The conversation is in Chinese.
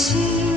心。